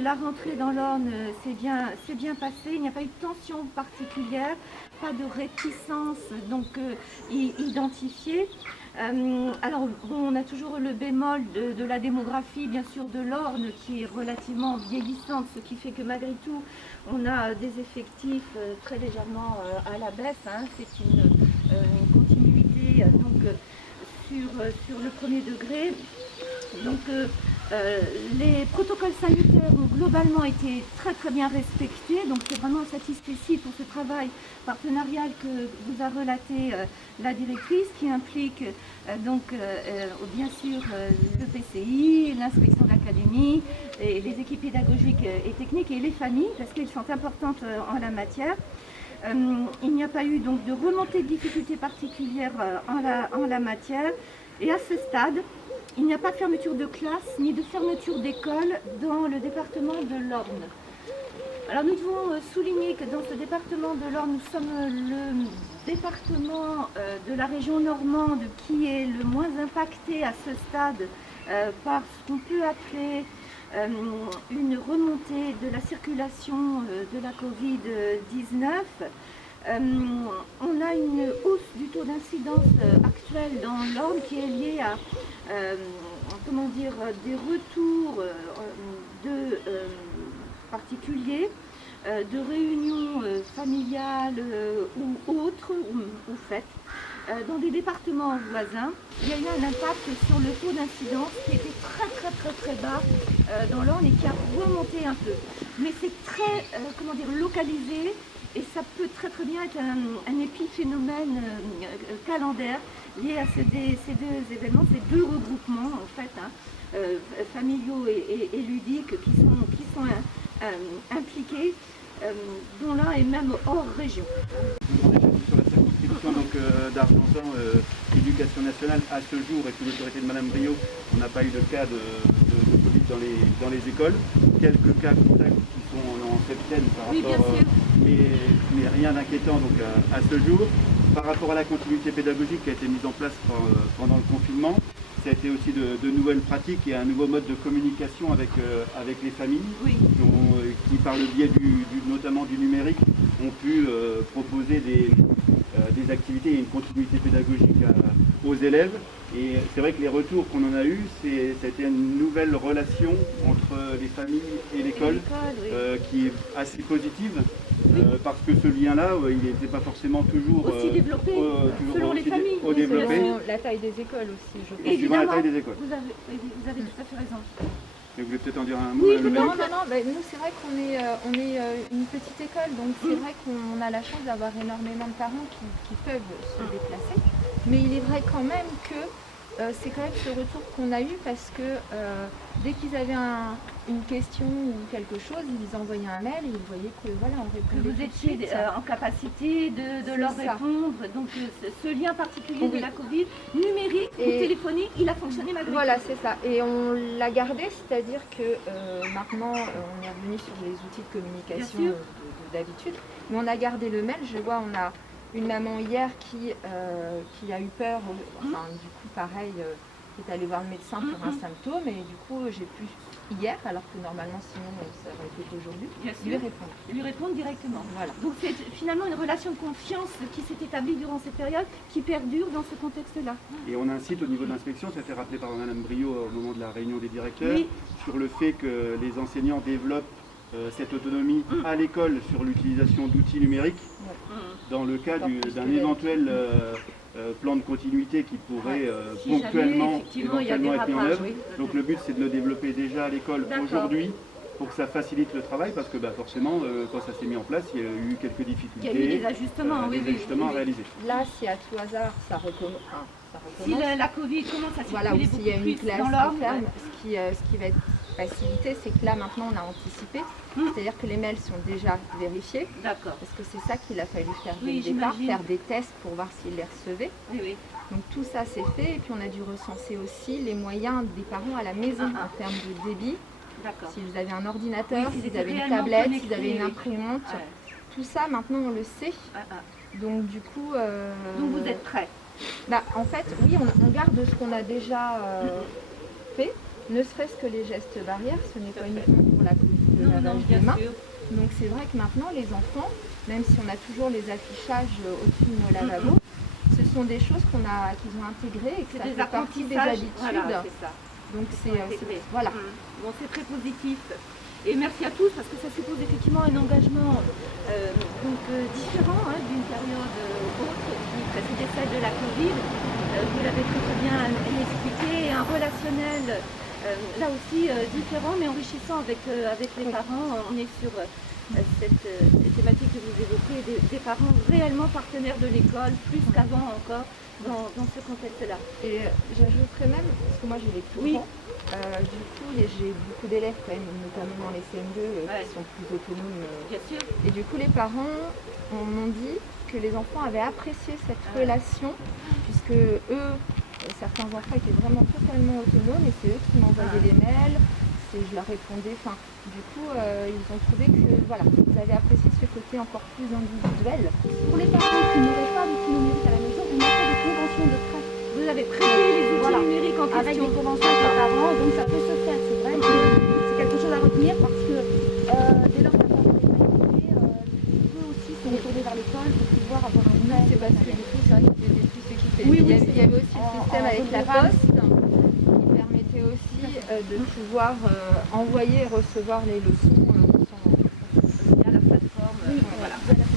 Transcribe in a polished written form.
la rentrée dans l'Orne s'est bien passée, il n'y a pas eu de tension particulière, pas de réticence donc identifiée. Alors bon, on a toujours le bémol de la démographie, bien sûr, de l'Orne qui est relativement vieillissante, ce qui fait que malgré tout, on a des effectifs très légèrement à la baisse. Hein. C'est une continuité sur le premier degré. Donc les protocoles sanitaires ont globalement été très bien respectés, donc c'est vraiment satisfait pour ce travail partenarial que vous a relaté la directrice, qui implique bien sûr le PCI, l'inspection d'académie, les équipes pédagogiques et techniques et les familles, parce qu'elles sont importantes en la matière. Il n'y a pas eu donc de remontée de difficultés particulières en la matière, et à ce stade, il n'y a pas de fermeture de classe ni de fermeture d'école dans le département de l'Orne. Alors nous devons souligner que dans ce département de l'Orne, nous sommes le département de la région normande qui est le moins impacté à ce stade par ce qu'on peut appeler une remontée de la circulation de la Covid-19. On a une hausse du taux d'incidence actuel dans l'Orne qui est liée à des retours de particuliers, de réunions familiales ou autres ou fêtes dans des départements voisins. Il y a eu un impact sur le taux d'incidence qui était très bas dans l'Orne et qui a remonté un peu. Mais c'est très localisé. Et ça peut très bien être un épiphénomène calendaire lié à ces deux événements, ces deux regroupements en fait, familiaux et ludiques qui sont impliqués, dont l'un est même hors région. Sur la circonscription d'Argentan, éducation nationale, à ce jour, et sous l'autorité de Madame Brio, on n'a pas eu de cas de Covid dans les écoles. Quelques cas contacts qui sont en septaine par rapport, mais rien d'inquiétant donc à ce jour. Par rapport à la continuité pédagogique qui a été mise en place pendant le confinement, ça a été aussi de nouvelles pratiques et un nouveau mode de communication avec les familles, qui par le biais notamment du numérique ont pu proposer des activités et une continuité pédagogique aux élèves. Et c'est vrai que les retours qu'on en a eus, ça a été une nouvelle relation entre les familles et l'école qui est assez positive. Parce que ce lien-là, il n'était pas forcément toujours aussi développé selon les familles. Selon la taille des écoles aussi, je pense. Évidemment, la taille des écoles. Vous avez tout à fait raison. Vous voulez peut-être en dire un mot? Oui, non, nous c'est vrai qu'on est une petite école, donc c'est vrai qu'on a la chance d'avoir énormément de parents qui peuvent se déplacer. Mais il est vrai quand même que c'est quand même ce retour qu'on a eu parce que dès qu'ils avaient une question ou quelque chose, ils envoyaient un mail et ils voyaient que voilà, on répondait. Que vous étiez en capacité de leur répondre. Donc ce lien particulier de la Covid, numérique ou téléphonique, il a fonctionné malgré tout. Voilà, c'est ça. Et on l'a gardé, c'est-à-dire que maintenant on est revenu sur les outils de communication d'habitude, mais on a gardé le mail. Je vois, on a une maman hier qui a eu peur, enfin du coup pareil, qui est allée voir le médecin pour un symptôme et du coup j'ai pu hier, alors que normalement sinon ça aurait été aujourd'hui, lui répondre directement. Voilà. Donc c'est finalement une relation de confiance qui s'est établie durant cette période, qui perdure dans ce contexte-là. Et on incite au niveau de l'inspection, ça a été rappelé par Madame Brio au moment de la réunion des directeurs, sur le fait que les enseignants développent cette autonomie à l'école sur l'utilisation d'outils numériques dans le cas d'un éventuel plan de continuité qui pourrait ponctuellement être mis en œuvre. Donc le but c'est de le développer déjà à l'école aujourd'hui pour que ça facilite le travail parce que forcément quand ça s'est mis en place il y a eu quelques difficultés. Il y a eu des ajustements, à réaliser. Là si à tout hasard ça recommence. Si la Covid commence à circuler ou s'il y a une classe dans l'Orne, ce qui va être facilité, c'est que là maintenant on a anticipé, c'est-à-dire que les mails sont déjà vérifiés. D'accord. Parce que c'est ça qu'il a fallu faire dès le départ, faire des tests pour voir s'ils les recevaient. Donc tout ça c'est fait et puis on a dû recenser aussi les moyens des parents à la maison en termes de débit. Si vous avez un ordinateur, si vous avez une tablette, si vous avez une imprimante, tout ça maintenant on le sait. Donc du coup... Donc vous êtes prêts? En fait oui, on garde ce qu'on a déjà fait. ne serait-ce que les gestes barrières, ce n'est pas uniquement pour la le lavage des mains. Donc c'est vrai que maintenant les enfants, même si on a toujours les affichages au-dessus de nos lavabos, ce sont des choses qu'ils ont intégrées et que ça fait partie des habitudes. Voilà, c'est ça. Donc voilà. Bon, c'est très positif. Et merci à tous parce que ça suppose effectivement un engagement différent d'une période autre qui précédait celle de la Covid. Vous l'avez très bien expliqué, un relationnel là aussi différent mais enrichissant avec les parents. On est sur cette thématique que vous évoquez, des parents réellement partenaires de l'école, plus qu'avant encore dans ce contexte-là. Et j'ajouterais même, parce que moi j'ai les plus grands, du coup j'ai beaucoup d'élèves quand même, notamment dans les CM2 qui sont plus autonomes. Bien sûr. Et du coup les parents m'ont dit que les enfants avaient apprécié cette relation, puisque eux, certains enfants étaient vraiment totalement autonomes et c'est eux qui m'envoyaient les mails, je leur répondais, du coup ils ont trouvé que voilà, ils avaient apprécié ce côté encore plus individuel. Pour les parents qui n'auraient pas d'outils numériques à la maison, on a fait des conventions de prêt. Vous avez prêté les outils numériques en question. Avec des conventions avec les parents, donc ça peut se faire. C'est vrai que c'est quelque chose à retenir parce que dès lors que la parent n'est pas équipée, il peut aussi se retourner vers l'école pour pouvoir avoir un mail. C'est parce que du coup c'est vrai qu'ils étaient plus équipés. Oui, il y avait aussi le système avec la poste qui permettait aussi de pouvoir envoyer et recevoir les leçons via la plateforme. Oui, voilà. via la